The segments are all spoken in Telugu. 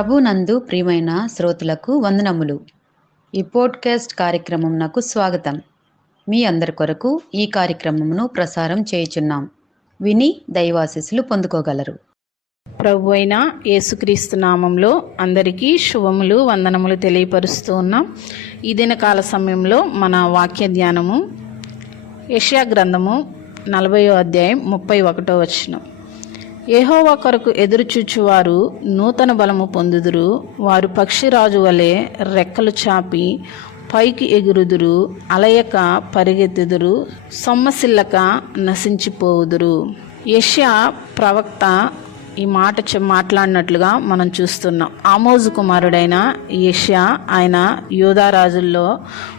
ప్రభునందు ప్రియమైన శ్రోతలకు వందనములు. ఈ పోడ్కాస్ట్ కార్యక్రమం నాకు స్వాగతం. మీ అందరి కొరకు ఈ కార్యక్రమమును ప్రసారం చేయుచున్నాం. విని దైవాశీస్సులు పొందుకోగలరు. ప్రభు అయిన యేసుక్రీస్తు నామంలో అందరికీ శుభములు వందనములు తెలియపరుస్తూ ఉన్నాం. ఈ దినకాల సమయంలో మన వాక్య ధ్యానము యష్యా గ్రంథము నలభయో అధ్యాయం ముప్పై ఒకటో వచనం. ఏహోవా కొరకు ఎదురుచూచువారు నూతన బలము పొందుదురు. వారు పక్షిరాజు వలె రెక్కలు చాపి పైకి ఎగురుదురు. అలయక పరిగెత్తుదురు. సొమ్మసిల్లక నశించిపోవుదురు. యష్యా ప్రవక్త ఈ మాట చె- మాట్లాడినట్లుగా మనం చూస్తున్నాం. ఆమోజు కుమారుడైన యష్యా ఆయన యోధా రాజుల్లో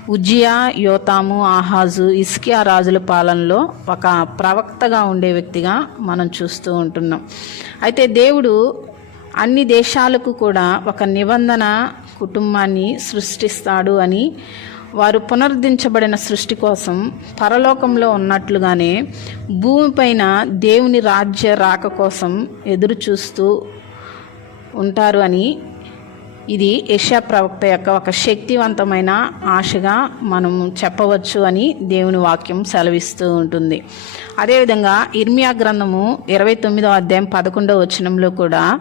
ఉజ్జియా యోతాము ఆహాజు ఇస్కియా రాజుల పాలనలో ఒక ప్రవక్తగా ఉండే వ్యక్తిగా మనం చూస్తూ ఉంటున్నాం. అయితే దేవుడు అన్ని దేశాలకు కూడా ఒక నిబంధన కుటుంబాన్ని సృష్టిస్తాడు అని వారు పునరుద్ధరించబడిన సృష్టి కోసం పరలోకంలో ఉన్నట్లుగానే భూమిపైన దేవుని రాజ్య రాక కోసం ఎదురు చూస్తూ ఉంటారు అని ఇది యశా ప్రవక్త యొక్క ఒక శక్తివంతమైన ఆశగా మనం చెప్పవచ్చు అని దేవుని వాక్యం సెలవిస్తూ ఉంటుంది. అదేవిధంగా ఇర్మియా గ్రంథము ఇరవై తొమ్మిదో అధ్యాయం పదకొండవ వచనంలో కూడా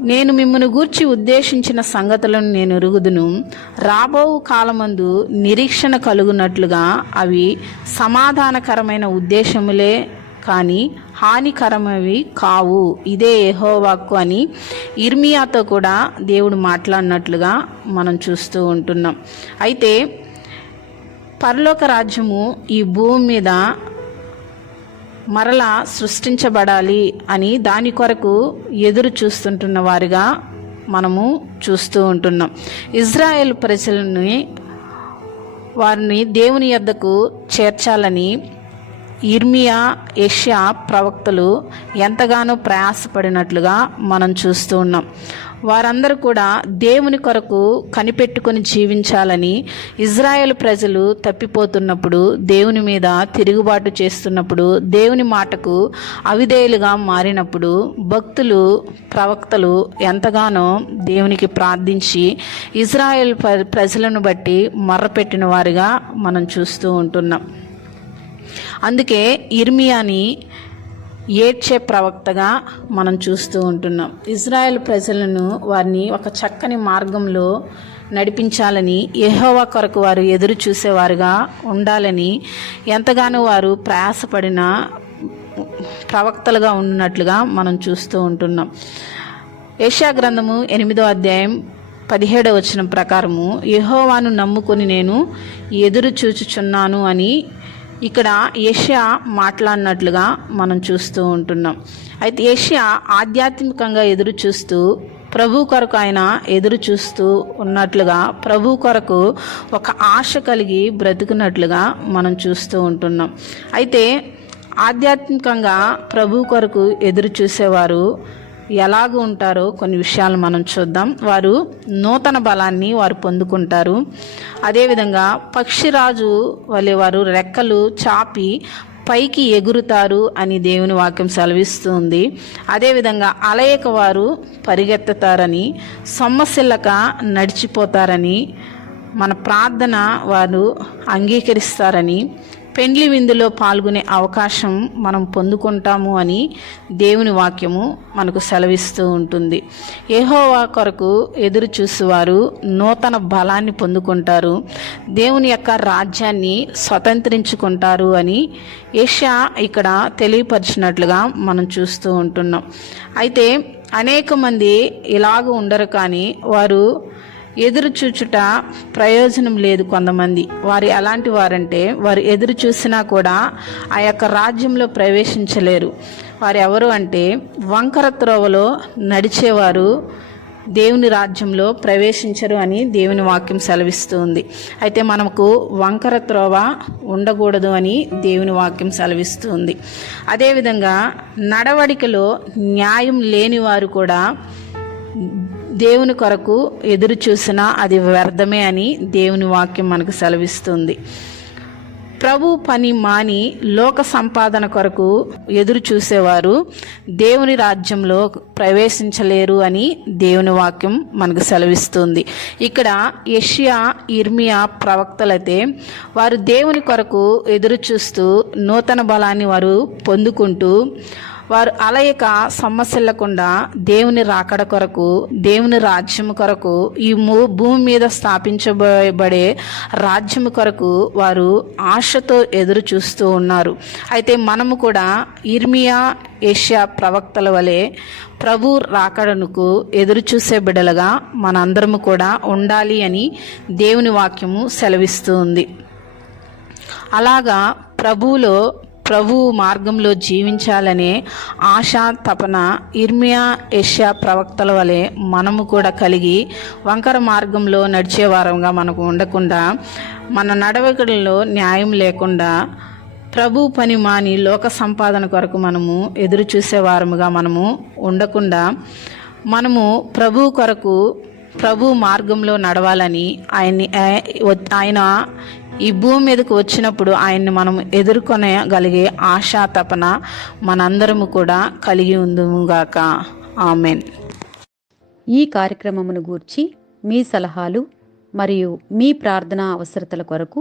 నేను మిమ్మను గూర్చి ఉద్దేశించిన సంగతులను నేను ఎరుగుదును. రాబో కాలమందు నిరీక్షణ కలుగునట్లుగా అవి సమాధానకరమైన ఉద్దేశములే కానీ హానికరమవి కావు. ఇదే ఎహోవాక్కు అని ఇర్మియాతో కూడా దేవుడు మాట్లాడినట్లుగా మనం చూస్తూ ఉంటున్నాం. అయితే పరలోక రాజ్యము ఈ భూమి మీద మరలా సృష్టించబడాలి అని దాని కొరకు ఎదురు చూస్తుంటున్న వారిగా మనము చూస్తూ ఉంటున్నాం. ఇజ్రాయెల్ ప్రజలని వారిని దేవుని యొద్దకు చేర్చాలని ఇర్మియా ఏషియా ప్రవక్తలు ఎంతగానో ప్రయాసపడినట్లుగా మనం చూస్తూ ఉన్నాం. వారందరూ కూడా దేవుని కొరకు కనిపెట్టుకొని జీవించాలని ఇజ్రాయెల్ ప్రజలు తప్పిపోతున్నప్పుడు దేవుని మీద తిరుగుబాటు చేస్తున్నప్పుడు దేవుని మాటకు అవిధేయులుగా మారినప్పుడు భక్తులు ప్రవక్తలు ఎంతగానో దేవునికి ప్రార్థించి ఇజ్రాయెల్ ప్ర- ప్రజలను బట్టి మర్రపెట్టిన వారిగా మనం చూస్తూ ఉంటున్నాం. అందుకే ఇర్మియాని ఏడ్చే ప్రవక్తగా మనం చూస్తూ ఉంటున్నాం. ఇజ్రాయెల్ ప్రజలను వారిని ఒక చక్కని మార్గంలో నడిపించాలని ఎహోవా కొరకు వారు ఎదురు చూసేవారుగా ఉండాలని ఎంతగానో వారు ప్రయాసపడిన ప్రవక్తలుగా ఉన్నట్లుగా మనం చూస్తూ ఉంటున్నాం. ఏషియా గ్రంథము ఎనిమిదో అధ్యాయం పదిహేడవ వచనం ప్రకారము యహోవాను నమ్ముకొని నేను ఎదురు చూచుచున్నాను అని ఇక్కడ ఏషియా మాట్లాడినట్లుగా మనం చూస్తూ ఉంటున్నాం. అయితే ఏషియా ఆధ్యాత్మికంగా ఎదురు చూస్తూ ప్రభు కొరకు ఆయన ఎదురు చూస్తూ ఉన్నట్లుగా ప్రభు కొరకు ఒక ఆశ కలిగి బ్రతుకున్నట్లుగా మనం చూస్తూ ఉంటున్నాం. అయితే ఆధ్యాత్మికంగా ప్రభు కొరకు ఎదురు చూసేవారు ఎలాగ ఉంటారో కొన్ని విషయాలు మనం చూద్దాం. వారు నూతన బలాన్ని వారు పొందుకుంటారు. అదేవిధంగా పక్షిరాజు వలె వారు రెక్కలు చాపి పైకి ఎగురుతారు అని దేవుని వాక్యం సెలవిస్తుంది. అదేవిధంగా అలయక వారు పరిగెత్తుతారని సొమ్మసిల్లక నడిచిపోతారని మన ప్రార్థన వారు అంగీకరిస్తారని పెండ్లి విందులో పాల్గొనే అవకాశం మనం పొందుకుంటాము అని దేవుని వాక్యము మనకు సెలవిస్తూ ఉంటుంది. ఏహోవా కొరకు ఎదురు చూసేవారు నూతన బలాన్ని పొందుకుంటారు. దేవుని యొక్క రాజ్యాన్ని స్వతంత్రించుకుంటారు అని ఏషియా ఇక్కడ తెలియపరిచినట్లుగా మనం చూస్తూ ఉంటున్నాం. అయితే అనేక మంది ఇలాగ ఉండరు కానీ వారు ఎదురు చూచుట ప్రయోజనం లేదు కొంతమంది. వారు ఎలాంటి వారంటే వారు ఎదురు చూసినా కూడా ఆ యొక్క రాజ్యంలో ప్రవేశించలేరు. వారు ఎవరు అంటే వంకర త్రోవలో నడిచేవారు దేవుని రాజ్యంలో ప్రవేశించరు అని దేవుని వాక్యం సెలవిస్తుంది. అయితే మనకు వంకర త్రోవ ఉండకూడదు అని దేవుని వాక్యం సెలవిస్తుంది. అదేవిధంగా నడవడికలో న్యాయం లేని వారు కూడా దేవుని కొరకు ఎదురు చూసినా అది వ్యర్థమే అని దేవుని వాక్యం మనకు సెలవిస్తుంది. ప్రభు పని మాని లోక సంపాదన కొరకు ఎదురు చూసేవారు దేవుని రాజ్యంలో ప్రవేశించలేరు అని దేవుని వాక్యం మనకు సెలవిస్తుంది. ఇక్కడ యషియా ఇర్మియా ప్రవక్తలైతే వారు దేవుని కొరకు ఎదురు చూస్తూ నూతన బలాన్ని వారు పొందుకుంటూ వారు అలయక సమస్యలకుండా దేవుని రాకడ కొరకు దేవుని రాజ్యం కొరకు ఈ భూమి మీద స్థాపించబడే రాజ్యం కొరకు వారు ఆశతో ఎదురు చూస్తూ ఉన్నారు. అయితే మనము కూడా ఇర్మియా ఏషియా ప్రవక్తల వలె ప్రభు రాకడనుకు ఎదురు చూసే బిడలుగా మనందరము కూడా ఉండాలి అని దేవుని వాక్యము సెలవిస్తూ ఉంది. అలాగా ప్రభువులో ప్రభు మార్గంలో జీవించాలనే ఆశ తపన ఇర్మియా ఏషియా ప్రవక్తల వలె మనము కూడా కలిగి వంకర మార్గంలో నడిచేవారంగా మనకు ఉండకుండా మన నడవకడంలో న్యాయం లేకుండా ప్రభు పని మాని లోక సంపాదన కొరకు మనము ఎదురు చూసేవారముగా మనము ఉండకుండా మనము ప్రభు కొరకు ప్రభు మార్గంలో నడవాలని ఆయన్ని ఆయన ఈ భూమి మీదకు వచ్చినప్పుడు ఆయన్ని మనం ఎదుర్కొనగలిగే ఆశా తపన మనందరము కూడా కలిగి ఉందుముగాక ఆమెన్. ఈ కార్యక్రమమును గూర్చి మీ సలహాలు మరియు మీ ప్రార్థనా అవసరతల కొరకు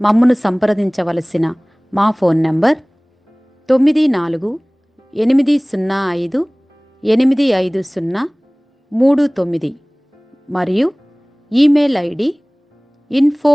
మమ్మను సంప్రదించవలసిన మా ఫోన్ నంబర్ తొమ్మిది నాలుగు ఎనిమిది సున్నా ఐదు ఎనిమిది ఐదు సున్నా మూడు తొమ్మిది మరియు email ID info